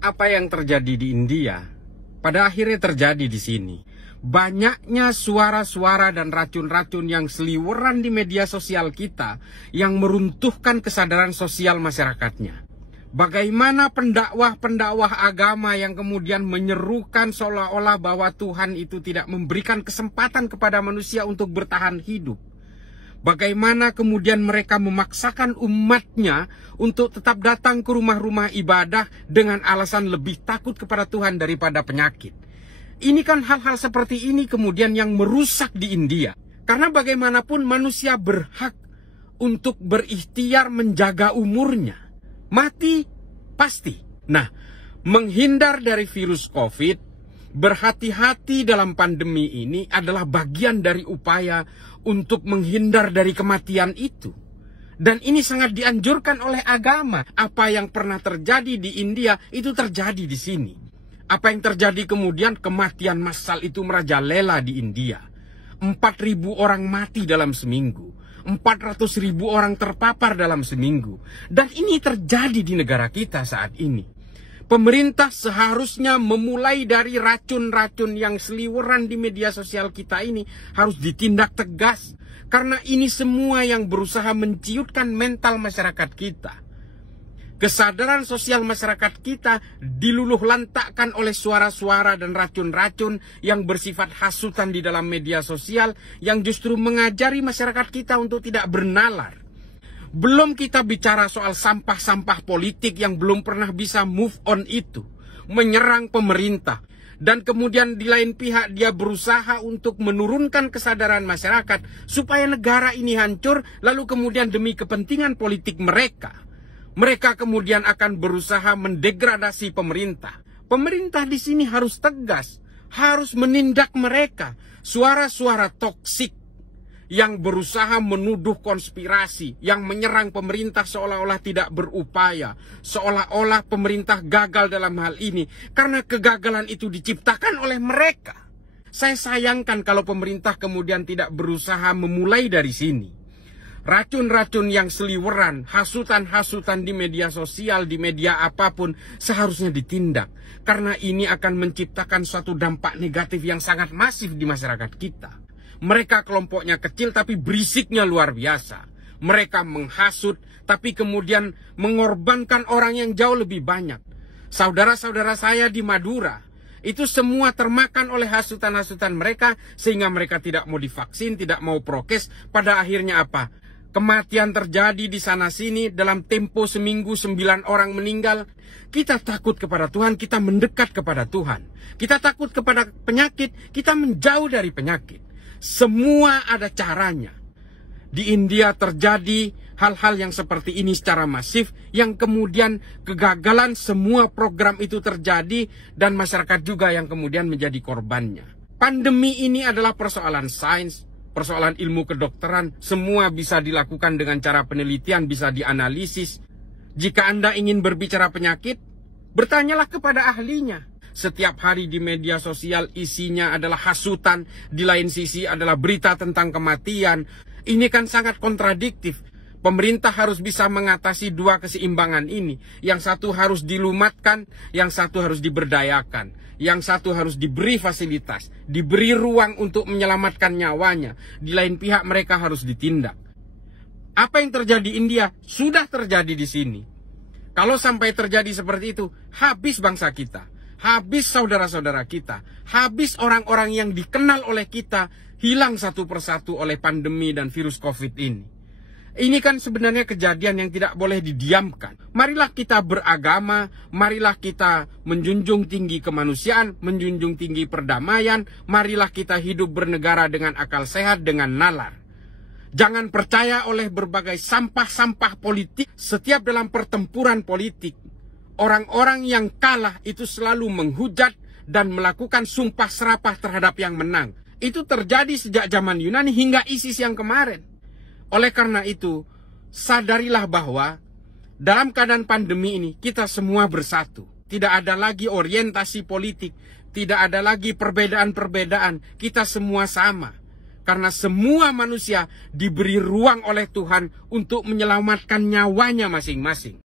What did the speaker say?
Apa yang terjadi di India pada akhirnya terjadi di sini. Banyaknya suara-suara dan racun-racun yang seliweran di media sosial kita yang meruntuhkan kesadaran sosial masyarakatnya. Bagaimana pendakwah-pendakwah agama yang kemudian menyerukan seolah-olah bahwa Tuhan itu tidak memberikan kesempatan kepada manusia untuk bertahan hidup. Bagaimana kemudian mereka memaksakan umatnya untuk tetap datang ke rumah-rumah ibadah dengan alasan lebih takut kepada Tuhan daripada penyakit. Ini kan hal-hal seperti ini kemudian yang merusak di India. Karena bagaimanapun manusia berhak untuk berikhtiar menjaga umurnya. Mati pasti. Nah, menghindar dari virus COVID, berhati-hati dalam pandemi ini adalah bagian dari upaya untuk menghindar dari kematian itu. Dan ini sangat dianjurkan oleh agama. Apa yang pernah terjadi di India itu terjadi di sini. Apa yang terjadi kemudian, kematian massal itu merajalela di India. 4.000 orang mati dalam seminggu. 400.000 orang terpapar dalam seminggu. Dan ini terjadi di negara kita saat ini. Pemerintah seharusnya memulai dari racun-racun yang seliweran di media sosial kita ini harus ditindak tegas. Karena ini semua yang berusaha menciutkan mental masyarakat kita. Kesadaran sosial masyarakat kita diluluh lantakkan oleh suara-suara dan racun-racun yang bersifat hasutan di dalam media sosial yang justru mengajari masyarakat kita untuk tidak bernalar. Belum kita bicara soal sampah-sampah politik yang belum pernah bisa move on itu. Menyerang pemerintah. Dan kemudian di lain pihak dia berusaha untuk menurunkan kesadaran masyarakat supaya negara ini hancur. Lalu kemudian demi kepentingan politik mereka, mereka kemudian akan berusaha mendegradasi pemerintah. Pemerintah di sini harus tegas. Harus menindak mereka. Suara-suara toksik yang berusaha menuduh konspirasi, yang menyerang pemerintah seolah-olah tidak berupaya, seolah-olah pemerintah gagal dalam hal ini, karena kegagalan itu diciptakan oleh mereka. Saya sayangkan kalau pemerintah kemudian tidak berusaha memulai dari sini. Racun-racun yang seliweran, hasutan-hasutan di media sosial, di media apapun, seharusnya ditindak. Karena ini akan menciptakan suatu dampak negatif yang sangat masif di masyarakat kita. Mereka kelompoknya kecil tapi berisiknya luar biasa. Mereka menghasut tapi kemudian mengorbankan orang yang jauh lebih banyak. Saudara-saudara saya di Madura, itu semua termakan oleh hasutan-hasutan mereka sehingga mereka tidak mau divaksin, tidak mau prokes. Pada akhirnya apa? Kematian terjadi di sana-sini dalam tempo seminggu 9 orang meninggal. Kita takut kepada Tuhan, kita mendekat kepada Tuhan. Kita takut kepada penyakit, kita menjauh dari penyakit. Semua ada caranya. Di India terjadi hal-hal yang seperti ini secara masif, yang kemudian kegagalan semua program itu terjadi dan masyarakat juga yang kemudian menjadi korbannya. Pandemi ini adalah persoalan sains, persoalan ilmu kedokteran, semua bisa dilakukan dengan cara penelitian, bisa dianalisis. Jika Anda ingin berbicara penyakit, bertanyalah kepada ahlinya. Setiap hari di media sosial isinya adalah hasutan, di lain sisi adalah berita tentang kematian. Ini kan sangat kontradiktif. Pemerintah harus bisa mengatasi dua keseimbangan ini. Yang satu harus dilumatkan, yang satu harus diberdayakan. Yang satu harus diberi fasilitas, diberi ruang untuk menyelamatkan nyawanya. Di lain pihak mereka harus ditindak. Apa yang terjadi di India sudah terjadi di sini. Kalau sampai terjadi seperti itu, habis bangsa kita. Habis saudara-saudara kita, habis orang-orang yang dikenal oleh kita, hilang satu persatu oleh pandemi dan virus COVID ini. Ini kan sebenarnya kejadian yang tidak boleh didiamkan. Marilah kita beragama, marilah kita menjunjung tinggi kemanusiaan, menjunjung tinggi perdamaian, marilah kita hidup bernegara dengan akal sehat, dengan nalar. Jangan percaya oleh berbagai sampah-sampah politik. Setiap dalam pertempuran politik, orang-orang yang kalah itu selalu menghujat dan melakukan sumpah serapah terhadap yang menang. Itu terjadi sejak zaman Yunani hingga ISIS yang kemarin. Oleh karena itu, sadarilah bahwa dalam keadaan pandemi ini kita semua bersatu. Tidak ada lagi orientasi politik, tidak ada lagi perbedaan-perbedaan. Kita semua sama. Karena semua manusia diberi ruang oleh Tuhan untuk menyelamatkan nyawanya masing-masing.